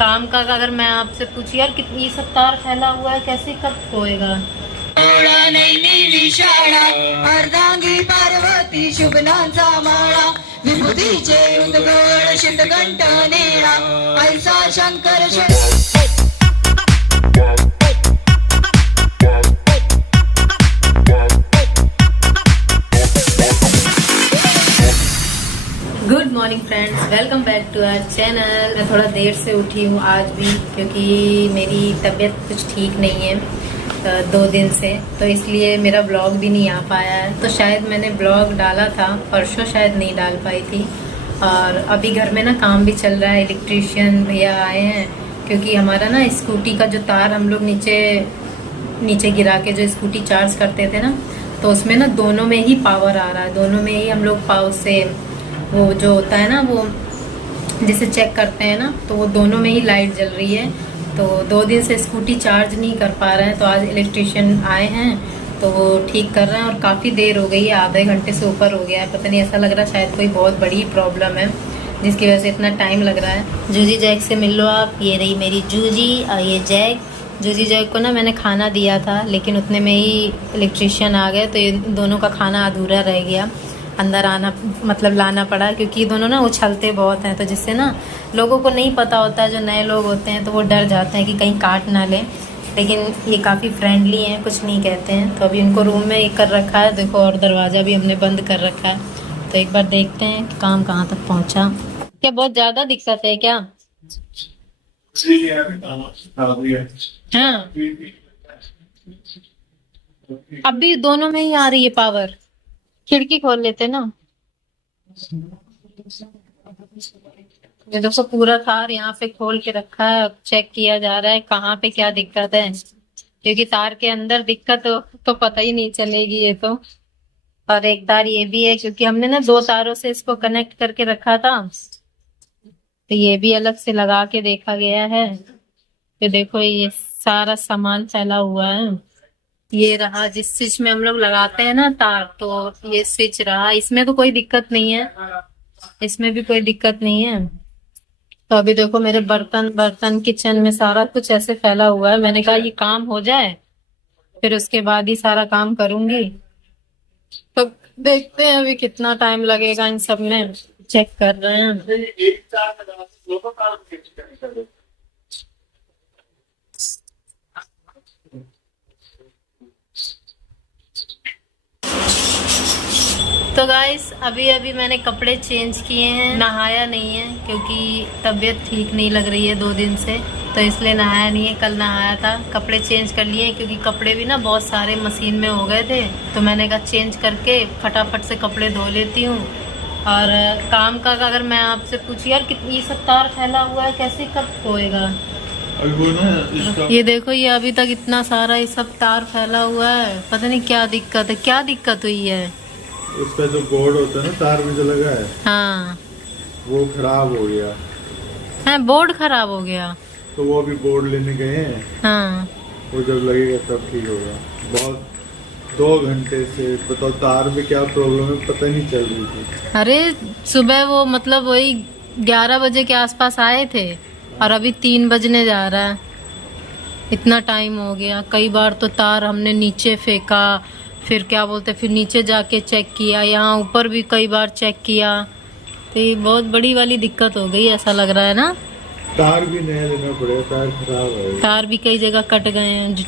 काम का अगर मैं आपसे पूछी यार कितनी सब तार फैला हुआ है, कैसे कब होएगा। अर्धांगी पार्वती शुभनांचा माळा विभूतीचे उद्गळ शितकंठ नेळा ऐसा Shankar good morning friends, welcome back to our channel. मैं थोड़ा देर से उठी हूँ आज भी, क्योंकि मेरी तबीयत कुछ ठीक नहीं है 2 दिन से, तो इसलिए मेरा ब्लॉग भी नहीं आ पाया है। तो शायद मैंने ब्लॉग डाला था परसों, शायद नहीं डाल पाई थी। और अभी घर में ना काम भी चल रहा है, इलेक्ट्रीशियन भैया आए हैं, क्योंकि हमारा ना स्कूटी का जो तार हम लोग नीचे गिरा के जो स्कूटी चार्ज करते थे ना, तो उसमें ना दोनों में ही पावर आ रहा है। दोनों में ही हम लोग पावर से वो जो होता है ना, वो जिसे चेक करते हैं ना, तो वो दोनों में ही लाइट जल रही है। तो 2 दिन से स्कूटी चार्ज नहीं कर पा रहे हैं, तो आज इलेक्ट्रिशियन आए हैं तो वो ठीक कर रहे हैं। और काफ़ी देर हो गई है, आधे घंटे से ऊपर हो गया है। पता नहीं, ऐसा लग रहा है शायद कोई बहुत बड़ी प्रॉब्लम है जिसकी वजह से इतना टाइम लग रहा है। जूजी जैक से मिल लो आप, ये रही मेरी जूजी और ये जैक। जूजी जैक को ना मैंने खाना दिया था, लेकिन उतने में ही इलेक्ट्रिशियन आ गए, तो ये दोनों का खाना अधूरा रह गया। अंदर आना मतलब लाना पड़ा, क्योंकि दोनों ना उछलते बहुत हैं, तो जिससे ना लोगों को नहीं पता होता है, जो नए लोग होते हैं तो वो डर जाते हैं कि कहीं काट ना लें। लेकिन ये काफ़ी फ्रेंडली हैं, कुछ नहीं कहते हैं। तो अभी इनको रूम में कर रखा है, देखो, और दरवाज़ा भी हमने बंद कर रखा है। तो एक बार देखते हैं कि काम कहाँ तक पहुँचा। क्या बहुत ज़्यादा दिक्कत है क्या? हाँ, अभी दोनों में ही आ रही है पावर। खिड़की खोल लेते ना। ये देखो, पूरा तार यहाँ पे खोल के रखा है, चेक किया जा रहा है कहाँ पे क्या दिक्कत है, क्योंकि तार के अंदर दिक्कत हो तो पता ही नहीं चलेगी ये तो। और एक तार ये भी है, क्योंकि हमने ना 2 तारों से इसको कनेक्ट करके रखा था, तो ये भी अलग से लगा के देखा गया है। तो देखो, ये सारा सामान फैला हुआ है। ये रहा जिस स्विच में हम लोग लगाते हैं ना तार, तो ये स्विच रहा, इसमें तो कोई दिक्कत नहीं है, इसमें भी कोई दिक्कत नहीं है। तो अभी देखो, मेरे बर्तन किचन में सारा कुछ ऐसे फैला हुआ है। मैंने कहा ये काम हो जाए, फिर उसके बाद ही सारा काम करूंगी। तो देखते हैं अभी कितना टाइम लगेगा इन सब में, चेक कर रहे हैं। तो गाइस, अभी मैंने कपड़े चेंज किए हैं, नहाया नहीं है क्योंकि तबीयत ठीक नहीं लग रही है 2 दिन से, तो इसलिए नहाया नहीं है। कल नहाया था। कपड़े चेंज कर लिए क्योंकि कपड़े भी ना बहुत सारे मशीन में हो गए थे, तो मैंने कहा चेंज करके फटाफट से कपड़े धो लेती हूँ। और काम का अगर मैं आपसे पूछी यार कितनी सब तार फैला हुआ है, कैसे कब होएगा। ये देखो, ये अभी तक इतना सारा ये सब तार फैला हुआ है, पता नहीं क्या दिक्कत है, क्या दिक्कत हुई है। उसका जो बोर्ड होता है ना, तार में जो लगा है, हाँ, वो खराब हो गया है। बोर्ड खराब हो गया, तो वो अभी बोर्ड लेने गए हैं। हाँ, वो जब लगेगा तब ठीक होगा। बहुत 2 घंटे से बताओ तार में क्या प्रॉब्लम है, पता नहीं चल रही थी। अरे सुबह वो मतलब वही 11 बजे के आसपास आए थे, और अभी 3 बजने जा रहा है। इतना टाइम हो गया। कई बार तो तार हमने नीचे फेंका, फिर क्या बोलते, फिर नीचे जाके चेक किया, यहाँ ऊपर भी कई बार चेक किया। तो ये बहुत बड़ी वाली दिक्कत हो गई, ऐसा लग रहा है ना। तार भी नया लेना पड़ेगा, तार खराब है। तार भी कई जगह कट गए हैं,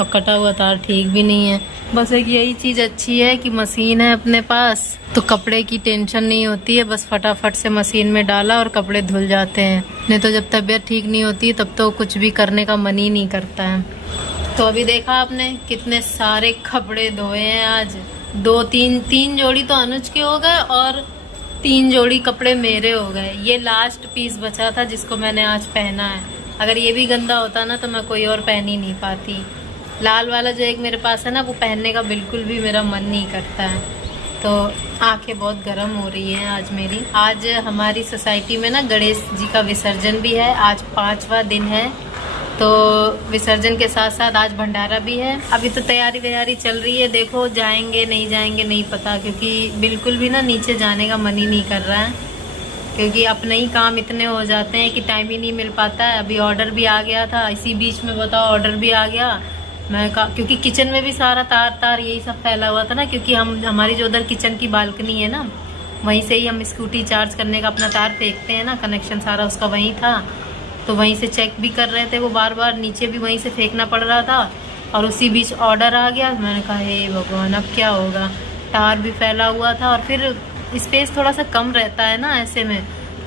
और कटा हुआ तार ठीक भी नहीं है। बस एक यही चीज अच्छी है कि मशीन है अपने पास, तो कपड़े की टेंशन नहीं होती है। बस फटाफट से मशीन में डाला और कपड़े धुल जाते हैं। नहीं तो जब तबीयत ठीक नहीं होती तब तो कुछ भी करने का मन ही नहीं करता है। तो अभी देखा आपने कितने सारे कपड़े धोए हैं आज। 3 जोड़ी तो अनुज के हो गए, और 3 जोड़ी कपड़े मेरे हो गए। ये लास्ट पीस बचा था जिसको मैंने आज पहना है। अगर ये भी गंदा होता ना तो मैं कोई और पहन ही नहीं पाती। लाल वाला जो एक मेरे पास है ना, वो पहनने का बिल्कुल भी मेरा मन नहीं करता है। तो आंखें बहुत गर्म हो रही हैं आज मेरी। आज हमारी सोसाइटी में ना गणेश जी का विसर्जन भी है। आज 5वां दिन है, तो विसर्जन के साथ साथ आज भंडारा भी है। अभी तो तैयारी चल रही है, देखो जाएंगे नहीं जाएंगे नहीं पता, क्योंकि बिल्कुल भी ना नीचे जाने का मन ही नहीं कर रहा है। क्योंकि अपने ही काम इतने हो जाते हैं कि टाइम ही नहीं मिल पाता है। अभी ऑर्डर भी आ गया था, इसी बीच में बताओ ऑर्डर भी आ गया। मैं क्योंकि किचन में भी सारा तार यही सब फैला हुआ था ना, क्योंकि हमारी जो उधर किचन की बालकनी है ना, वहीं से ही हम स्कूटी चार्ज करने का अपना तार फेंकते हैं ना, कनेक्शन सारा उसका वहीं था। तो वहीं से चेक भी कर रहे थे वो बार बार, नीचे भी वहीं से फेंकना पड़ रहा था। और उसी बीच ऑर्डर आ गया। मैंने कहा हे भगवान अब क्या होगा, तार भी फैला हुआ था और फिर स्पेस थोड़ा सा कम रहता है ना ऐसे में,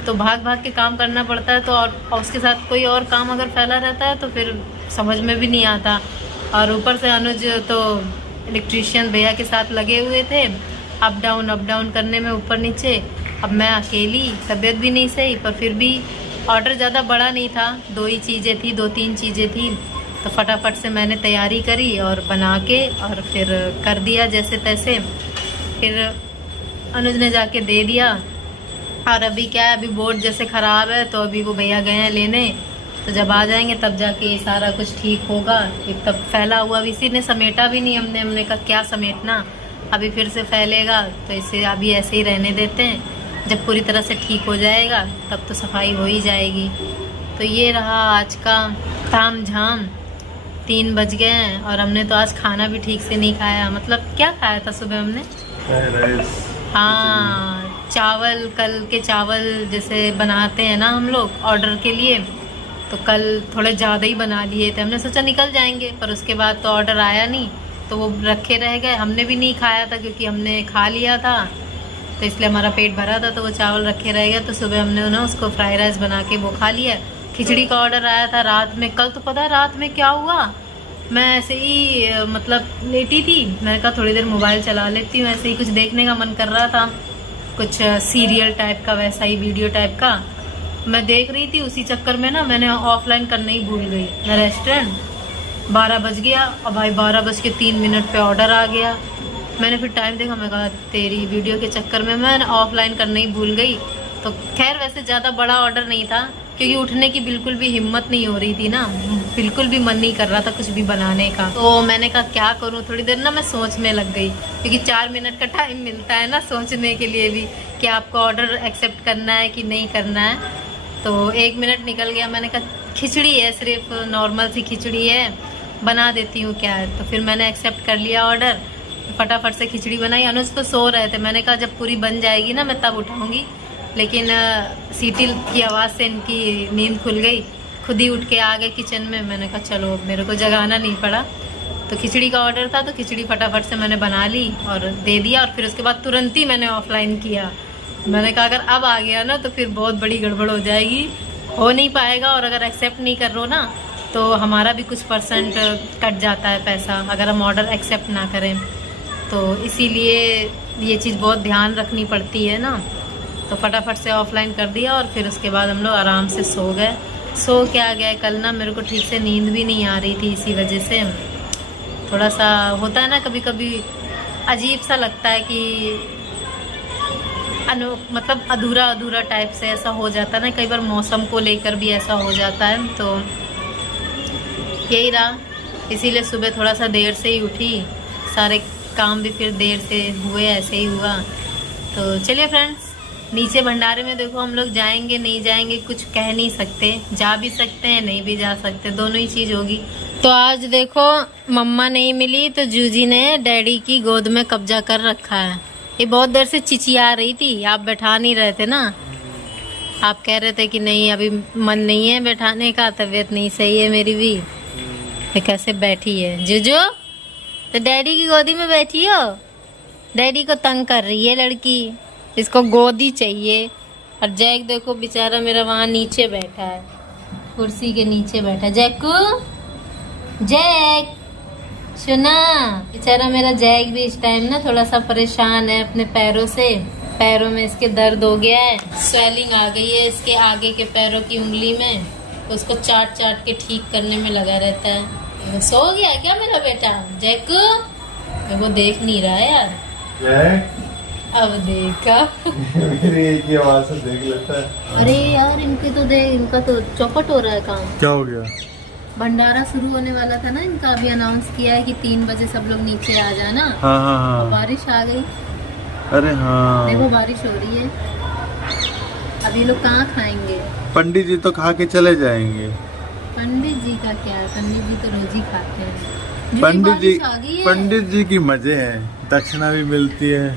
तो भाग भाग के काम करना पड़ता है। तो और उसके साथ कोई और काम अगर फैला रहता है तो फिर समझ में भी नहीं आता। और ऊपर से अनुज तो इलेक्ट्रीशियन भैया के साथ लगे हुए थे अप डाउन करने में ऊपर नीचे। अब मैं अकेली, तबीयत भी नहीं सही, पर फिर भी ऑर्डर ज़्यादा बड़ा नहीं था, 2-3 चीज़ें थी। तो फटाफट से मैंने तैयारी करी और बना के और फिर कर दिया जैसे तैसे। फिर अनुज ने जाके दे दिया। और अभी क्या है, अभी बोर्ड जैसे ख़राब है तो अभी वो भैया गए हैं लेने, तो जब आ जाएंगे तब जाके ये सारा कुछ ठीक होगा। एक तब फैला हुआ इसी ने समेटा भी नहीं, हमने कहा क्या समेटना, अभी फिर से फैलेगा, तो इसे अभी ऐसे ही रहने देते हैं। जब पूरी तरह से ठीक हो जाएगा तब तो सफाई हो ही जाएगी। तो ये रहा आज का ताम झाम। 3 बज गए हैं और हमने तो आज खाना भी ठीक से नहीं खाया। मतलब क्या खाया था सुबह हमने? हाँ, चावल, कल के चावल जैसे बनाते हैं ना हम लोग ऑर्डर के लिए, तो कल थोड़े ज़्यादा ही बना लिए थे। हमने सोचा निकल जाएंगे, पर उसके बाद तो ऑर्डर आया नहीं, तो वो रखे रह गए। हमने भी नहीं खाया था क्योंकि हमने खा लिया था, तो इसलिए हमारा पेट भरा था, तो वो चावल रखे रह गए। तो सुबह हमने ना उसको फ्राइड राइस बना के वो खा लिया। खिचड़ी का ऑर्डर आया था रात में। कल तो पता है रात में क्या हुआ, मैं ऐसे ही मतलब लेटी थी, मैंने कहा थोड़ी देर मोबाइल चला लेती हूँ, ऐसे ही कुछ देखने का मन कर रहा था, कुछ सीरियल टाइप का, वैसा ही वीडियो टाइप का मैं देख रही थी। उसी चक्कर में ना मैंने ऑफलाइन करना ही भूल गई मैं रेस्टोरेंट। 12 बज गया और भाई 12:03 पे ऑर्डर आ गया। मैंने फिर टाइम देखा, मैं कहा तेरी वीडियो के चक्कर में मैं ऑफलाइन करना ही भूल गई। तो खैर वैसे ज़्यादा बड़ा ऑर्डर नहीं था, क्योंकि उठने की बिल्कुल भी हिम्मत नहीं हो रही थी ना, बिल्कुल भी मन नहीं कर रहा था कुछ भी बनाने का। तो मैंने कहा क्या करूं, थोड़ी देर ना मैं सोचने लग गई, क्योंकि 4 मिनट का टाइम मिलता है ना सोचने के लिए भी कि आपको ऑर्डर एक्सेप्ट करना है कि नहीं करना है। तो 1 मिनट निकल गया। मैंने कहा खिचड़ी है, सिर्फ नॉर्मल सी खिचड़ी है, बना देती हूँ क्या है। तो फिर मैंने एक्सेप्ट कर लिया ऑर्डर, फटाफट से खिचड़ी बनाई। अनुज तो सो रहे थे, मैंने कहा जब पूरी बन जाएगी ना मैं तब उठाऊंगी, लेकिन सीटी की आवाज़ से इनकी नींद खुल गई, खुद ही उठ के आ गए किचन में। मैंने कहा चलो, मेरे को जगाना नहीं पड़ा। तो खिचड़ी का ऑर्डर था, तो खिचड़ी फटाफट से मैंने बना ली और दे दिया। और फिर उसके बाद तुरंत ही मैंने ऑफलाइन किया। मैंने कहा अगर अब आ गया ना तो फिर बहुत बड़ी गड़बड़ हो जाएगी, हो नहीं पाएगा। और अगर एक्सेप्ट नहीं कर रहे ना तो हमारा भी कुछ % कट जाता है पैसा, अगर हम ऑर्डर एक्सेप्ट ना करें। तो इसीलिए ये चीज़ बहुत ध्यान रखनी पड़ती है ना। तो फटाफट से ऑफलाइन कर दिया और फिर उसके बाद हम लोग आराम से सो गए। सो क्या गए, कल ना मेरे को ठीक से नींद भी नहीं आ रही थी, इसी वजह से थोड़ा सा होता है ना, कभी कभी अजीब सा लगता है कि मतलब अधूरा टाइप से ऐसा हो जाता है ना, कई बार मौसम को लेकर भी ऐसा हो जाता है। तो यही रहा, इसीलिए सुबह थोड़ा सा देर से ही उठी, सारे काम भी फिर देर से हुए, ऐसे ही हुआ। तो चलिए फ्रेंड्स, नीचे भंडारे में देखो हम लोग जाएंगे नहीं जाएंगे कुछ कह नहीं सकते, जा भी सकते हैं नहीं भी जा सकते, दोनों ही चीज होगी। तो आज देखो मम्मा नहीं मिली तो जूजी ने डैडी की गोद में कब्जा कर रखा है। ये बहुत देर से चिचिया रही थी, आप बैठा नहीं रहे थे ना, आप कह रहे थे कि नहीं अभी मन नहीं है बैठाने का, तबीयत नहीं सही है मेरी भी। ये कैसे बैठी है जूजू, तो डैडी की गोदी में बैठी हो, डैडी को तंग कर रही है लड़की, इसको गोदी चाहिए। और जैक देखो बेचारा मेरा वहाँ नीचे बैठा है, कुर्सी के नीचे बैठा है। जैकू, जैक सुना, बेचारा मेरा जैक भी इस टाइम ना थोड़ा सा परेशान है अपने पैरों से, पैरों में इसके दर्द हो गया है, स्वेलिंग आ गई है इसके आगे के पैरों की उंगली में, उसको चाट के ठीक करने में लगा रहता है। सो गया क्या मेरा बेटा जैकू? वो देख नहीं रहा है यार, अब देखा मेरी एक ही आवाज से देख लेता है। अरे यार इनके तो देख, इनका तो चौपट हो रहा है काम। क्या हो गया? भंडारा शुरू होने वाला था ना इनका, अभी अनाउंस किया है कि 3 बजे सब लोग नीचे आ जाना। हाँ हाँ हाँ। बारिश आ गई, अरे हाँ देखो बारिश हो रही है। अब अब ये लोग कहाँ खाएंगे? पंडित जी तो खा के चले जाएंगे। पंडित जी का क्या है, पंडित जी तो रोज ही खाते हैं। पंडित जी की मजे हैं, दक्षिणा भी मिलती है।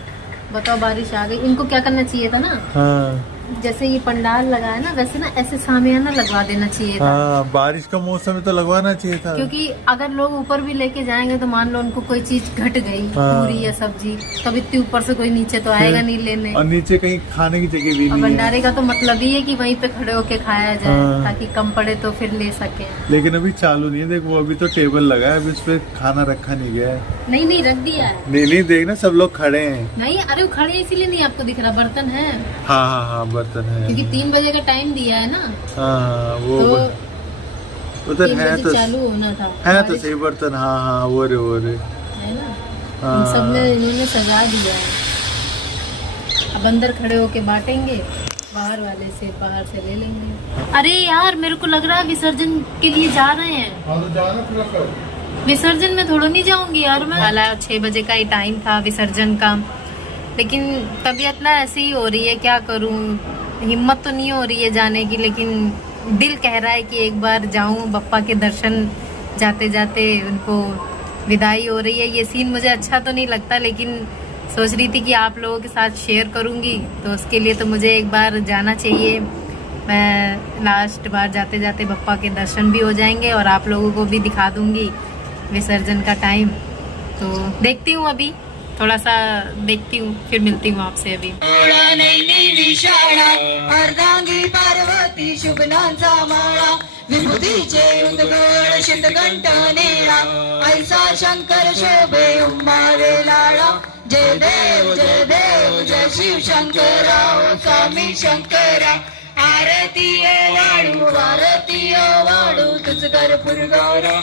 बताओ, बारिश आ गई, इनको क्या करना चाहिए था ना, हाँ जैसे ये पंडाल लगा है ना, वैसे ना ऐसे सामियाना लगवा देना चाहिए था। हाँ, बारिश का मौसम है तो लगवाना चाहिए था। क्योंकि अगर लोग ऊपर भी लेके जाएंगे तो मान लो उनको कोई चीज घट गई, हाँ। पूरी या सब्जी, तब इतनी ऊपर से कोई नीचे तो आएगा नहीं लेने। और नीचे कहीं खाने की जगह भी और नहीं है। भंडारे का तो मतलब ही है कि वहीं पे खड़े होके खाया जाए, हाँ। ताकि कम पड़े तो फिर ले सके। लेकिन अभी चालू नहीं है, देखो अभी तो टेबल लगा है, अभी उस पे खाना रखा नहीं गया है। नहीं रख दिया है। नहीं देखना, सब लोग खड़े हैं। नहीं, अरे वो खड़े इसीलिए नहीं आपको दिख रहा, बर्तन है। हाँ बर्तन है, क्योंकि 3 बजे का टाइम दिया है ना, हाँ वो तो उधर 3 है बजे तो चालू होना था। है तो सही बर्तन। हाँ वो रे है ना, हाँ। इन सब में इन्होंने सजा दिया है। अब अंदर खड़े होके बांटेंगे, बाहर वाले से बाहर से ले लेंगे। अरे यार, मेरे को लग रहा है विसर्जन के लिए जा रहे हैं। हाँ तो जाना फिर। विसर्जन में थोड़ा नहीं जाऊंगी यार मैं। हालांकि 6 बजे का ही टाइम था विसर्जन का, लेकिन तबीयत ना ऐसी ही हो रही है, क्या करूं, हिम्मत तो नहीं हो रही है जाने की, लेकिन दिल कह रहा है कि एक बार जाऊं बप्पा के दर्शन, जाते जाते उनको विदाई हो रही है। ये सीन मुझे अच्छा तो नहीं लगता, लेकिन सोच रही थी कि आप लोगों के साथ शेयर करूंगी, तो उसके लिए तो मुझे एक बार जाना चाहिए। मैं लास्ट बार जाते जाते बप्पा के दर्शन भी हो जाएंगे और आप लोगों को भी दिखा दूंगी विसर्जन का टाइम। तो देखती हूँ, अभी थोड़ा सा देखती हूँ, फिर मिलती हूँ आपसे अभी। अर्धांगी पार्वती शुभनांचा माळा, विभूतीचे उद्गळ शितकंठ नेळा, ऐसा शंकर शोभे उमारे लाळा। जय देव जय शिव शंकरा, ओ स्वामी शंकरा। आरती वाळू तुझ कर पुरगारा।